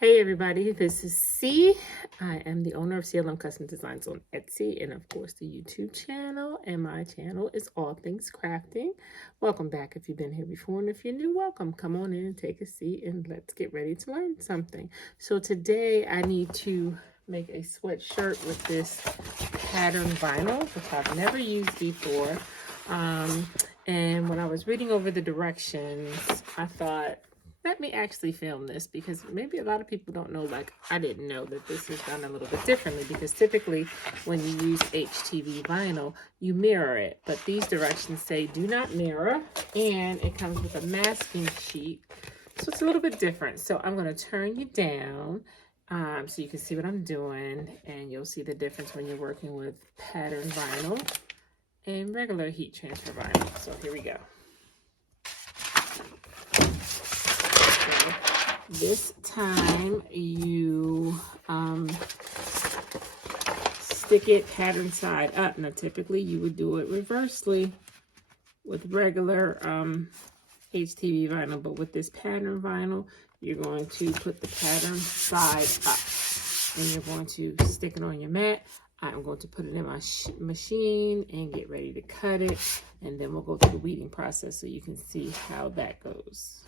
Hey everybody, this is C. I am the owner of CLM Custom Designs on Etsy and of course the YouTube channel, and my channel is All Things Crafting. Welcome back if you've been here before, and if you're new, welcome. Come on in and take a seat and let's get ready to learn something. So today I need to make a sweatshirt with this pattern vinyl, which I've never used before. And when I was reading over the directions, I thought, let me actually film this, because maybe a lot of people don't know, like I didn't know, that this is done a little bit differently, because typically when you use HTV vinyl, you mirror it. But these directions say do not mirror, and it comes with a masking sheet. So it's a little bit different. So I'm going to turn you down so you can see what I'm doing, and you'll see the difference when you're working with pattern vinyl and regular heat transfer vinyl. So here we go. This time you stick it pattern side up. Now typically you would do it reversely with regular HTV vinyl, but with this pattern vinyl, you're going to put the pattern side up and you're going to stick it on your mat. I'm going to put it in my machine and get ready to cut it, and then we'll go through the weeding process so you can see how that goes.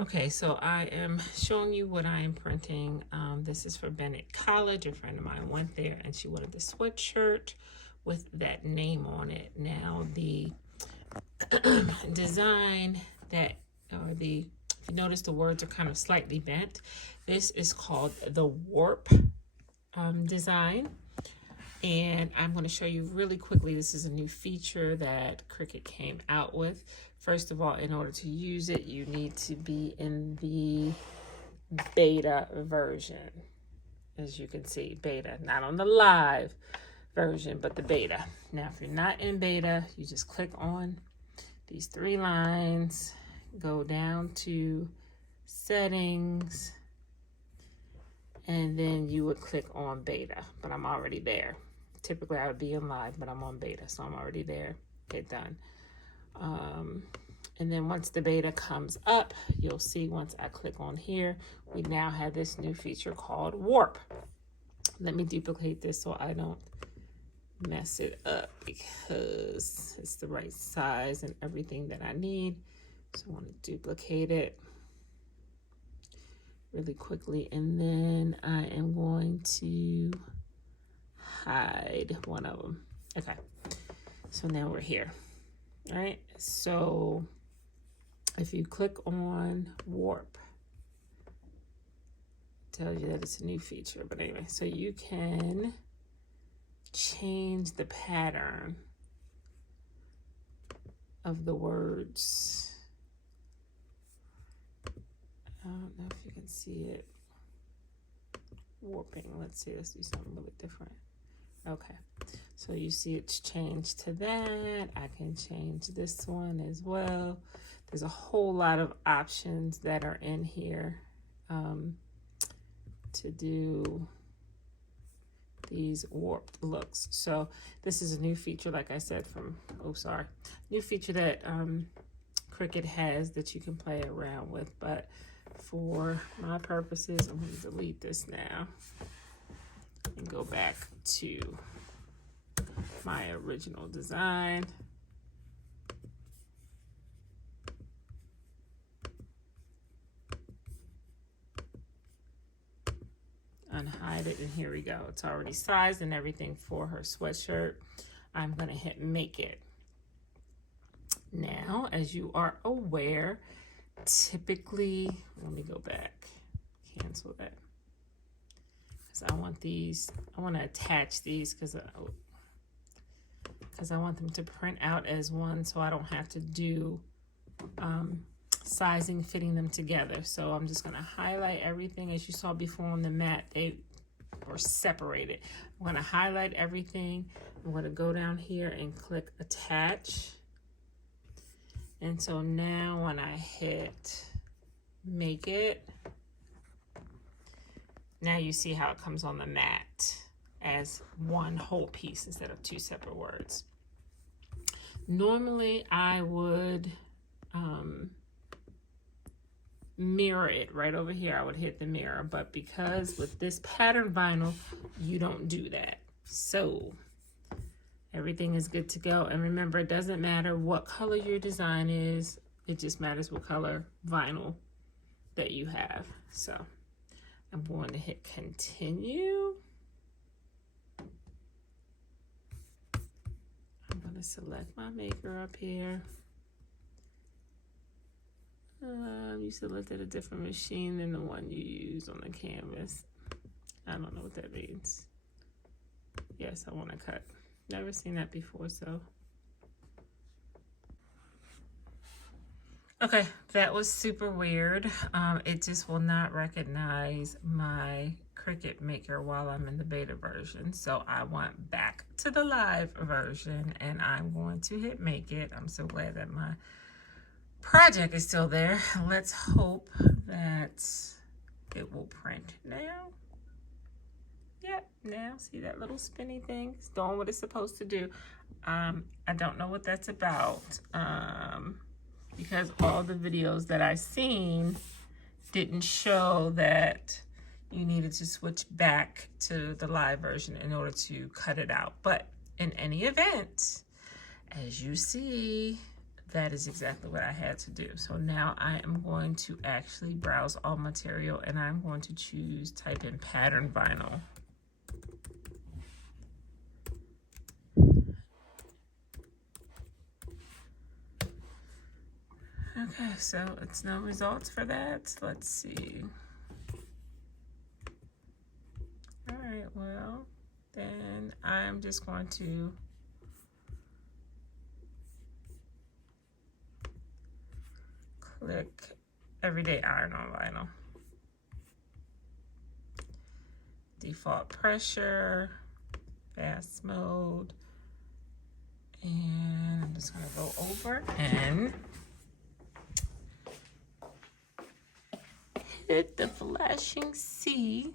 Okay, so I am showing you what I am printing. This is for Bennett College. A friend of mine went there and she wanted the sweatshirt with that name on it. Now the design that, or the, if you notice the words are kind of slightly bent. This is called the warp design. And I'm going to show you really quickly. This is a new feature that Cricut came out with. First of all, in order to use it, you need to be in the beta version. As you can see, beta, not on the live version, but the beta. Now, if you're not in beta, you just click on these three lines, go down to settings, and then you would click on beta, but I'm already there. Typically I would be in live, but I'm on beta, so I'm already there. Hit done. And then once the beta comes up, you'll see once I click on here, we now have this new feature called warp. Let me duplicate this so I don't mess it up, because it's the right size and everything that I need. So I want to duplicate it really quickly, and then I am going to hide one of them. Okay, so now we're here. All right, so if you click on warp, it tells you that it's a new feature. But anyway, so you can change the pattern of the words. I don't know if you can see it. Warping. Let's see, let's do something a little bit different. Okay, so you see it's changed to that. I can change this one as well. There's a whole lot of options that are in here to do these warped looks. So this is a new feature, like I said, from, new feature that Cricut has that you can play around with. But for my purposes, I'm going to delete this now and go back to my original design. Unhide it, and here we go. It's already sized and everything for her sweatshirt. I'm going to hit make it. Now, as you are aware, typically, let me go back, cancel that. I want these, I want to attach these because I want them to print out as one, so I don't have to do sizing, fitting them together. So I'm just going to highlight everything. As you saw before on the mat, they were separated. I'm going to highlight everything. I'm going to go down here and click attach. And so now when I hit make it, now you see how it comes on the mat as one whole piece instead of two separate words. Normally I would mirror it right over here. I would hit the mirror, but because with this pattern vinyl, you don't do that. So everything is good to go. And remember, it doesn't matter what color your design is. It just matters what color vinyl that you have. So I'm going to hit continue. I'm going to select my maker up here. You selected a different machine than the one you used on the canvas. I don't know what that means. Yes, I want to cut. Never seen that before, so. Okay, that was super weird. It just will not recognize my Cricut Maker while I'm in the beta version. So I went back to the live version and I'm going to hit make it. I'm so glad that my project is still there. Let's hope that it will print now. Yep, now see that little spinny thing? It's doing what it's supposed to do. I don't know what that's about because all the videos that I've seen didn't show that you needed to switch back to the live version in order to cut it out. But in any event, as you see, that is exactly what I had to do. So now I am going to actually browse all material and I'm going to type in pattern vinyl. Okay, so it's no results for that. Let's see. All right, well, then I'm just going to click Everyday Iron on Vinyl. Default pressure, fast mode, and I'm just gonna go over and hit the flashing C.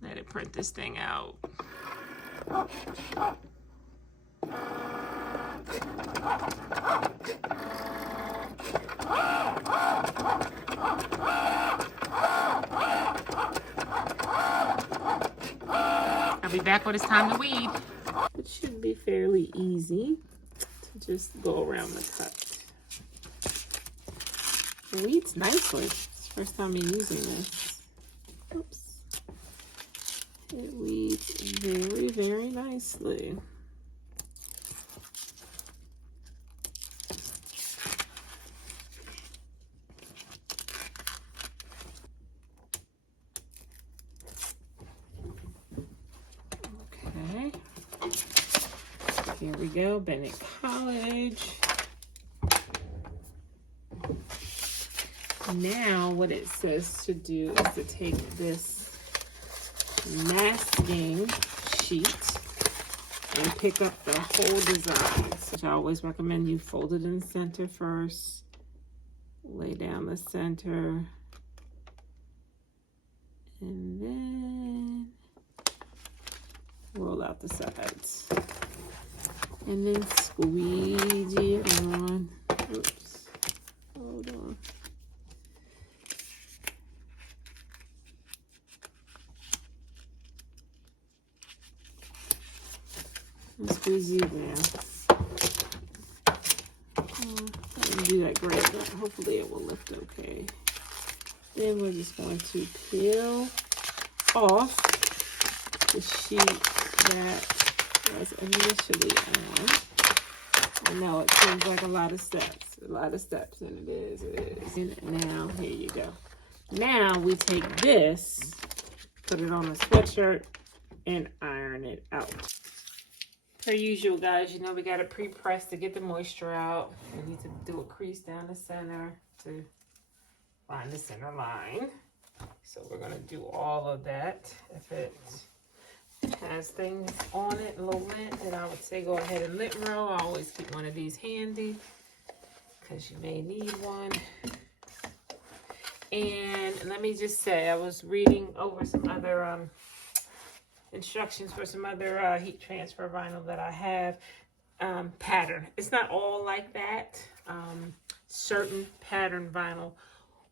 Let it print this thing out. I'll be back when it's time to weed. It should be fairly easy to just go around the cut. It weeds nicely. It's the first time I'm using this. Oops. It weeds very, very nicely. Okay. Here we go, Bennett College. Now what it says to do is to take this masking sheet and pick up the whole design, which I always recommend you fold it in the center first, lay down the center, and then roll out the sides, and then squeegee it on. Oops, hold on. And squeeze it down. I didn't do that great, but hopefully it will lift okay. Then we're just going to peel off the sheet that was initially on. I know it seems like a lot of steps, and it is. And now, here you go. Now we take this, put it on a sweatshirt, and iron it out. Per usual, guys, you know we got to pre-press to get the moisture out. We need to do a crease down the center to find the center line. So we're going to do all of that. If it has things on it, a little lint, then I would say go ahead and lint roll. I always keep one of these handy because you may need one. And let me just say, I was reading over some other instructions for some other heat transfer vinyl that I have. Pattern. It's not all like that. Certain pattern vinyl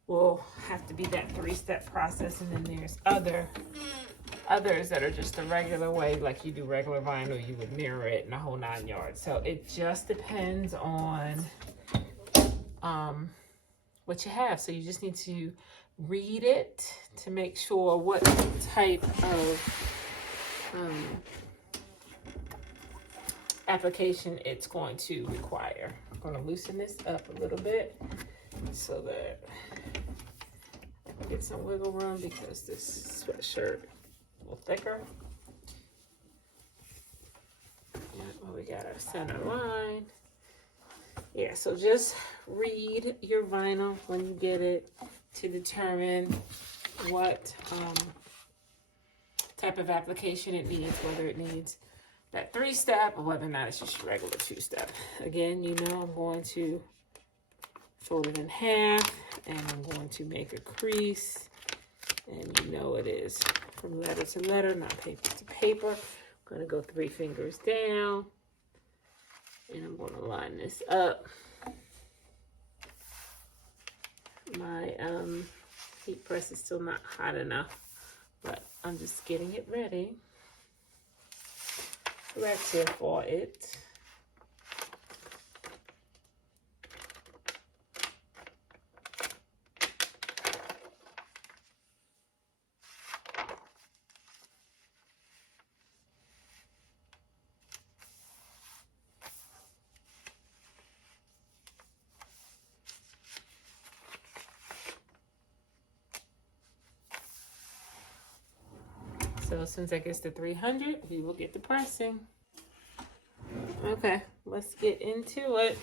will have to be that 3-step process, and then there's others that are just the regular way, like you do regular vinyl, you would mirror it in the whole 9 yards. So it just depends on what you have. So you just need to read it to make sure what type of application it's going to require. I'm going to loosen this up a little bit so that I can get some wiggle room, because this sweatshirt is a little thicker. Yeah, well, we got our center line. Yeah, so just read your vinyl when you get it to determine what type of application it needs, whether it needs that 3-step or whether or not it's just regular 2-step. Again, you know, I'm going to fold it in half, and I'm going to make a crease, and you know it is from letter to letter, not paper to paper. I'm going to go 3 fingers down, and I'm going to line this up. My heat press is still not hot enough, but I'm just getting it ready. That's here for it. So as soon as I get to 300, we will get the pressing. Okay, let's get into it.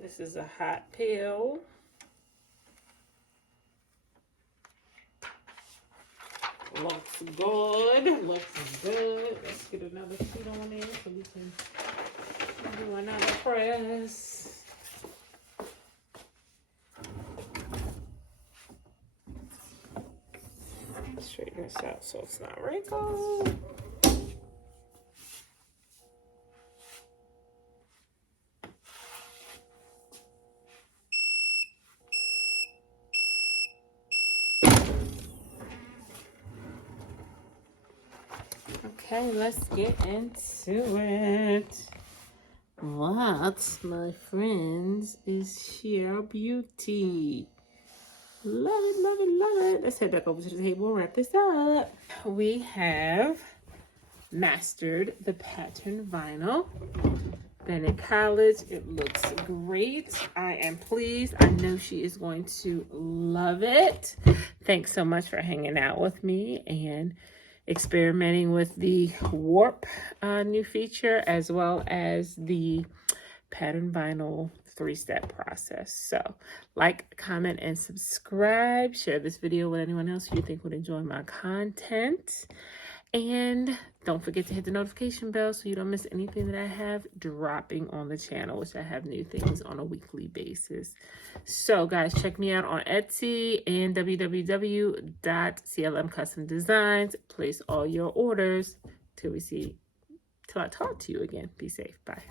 This is a hot peel. Looks good. Looks good. Let's get another sheet on there so we can do another press. Straighten this out so it's not wrinkled. Okay, let's get into it. What, my friends, is sheer beauty. Love it, love it, love it. Let's head back over to the table and wrap this up. We have mastered the pattern vinyl. Been in college. It looks great. I am pleased. I know she is going to love it. Thanks so much for hanging out with me and experimenting with the warp new feature, as well as the pattern vinyl 3-step process. So like, comment, and subscribe. Share this video with anyone else who you think would enjoy my content. And don't forget to hit the notification bell so you don't miss anything that I have dropping on the channel, which I have new things on a weekly basis. So guys, check me out on Etsy and www.clmcustomdesigns. Place all your orders till I talk to you again. Be safe. Bye.